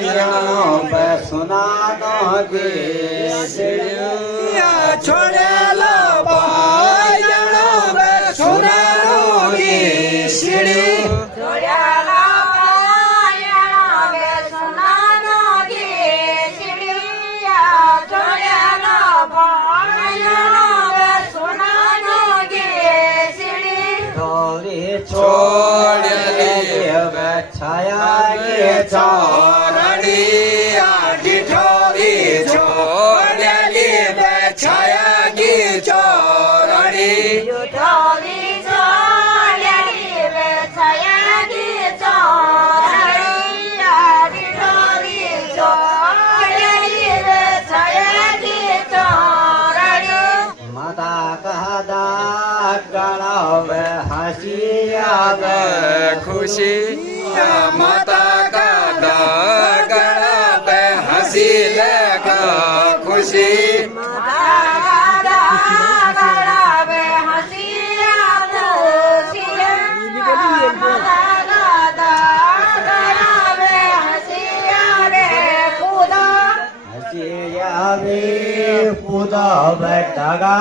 ભાઈનો સુનાનો ગીસડ્યું છોડેલો ભાઈનો સોનાનો ગીસડ્યું છોડેલી છાયા ગે ચોરડી આઠી ઠોરી છોડેલી છાયા ગી ચોરડી માતા કહદા ગળાવે હસી આવે ખુશી માતા કાદા ગળા पे હસી લેખ ખુશી હસી આવે પૂદા બેટા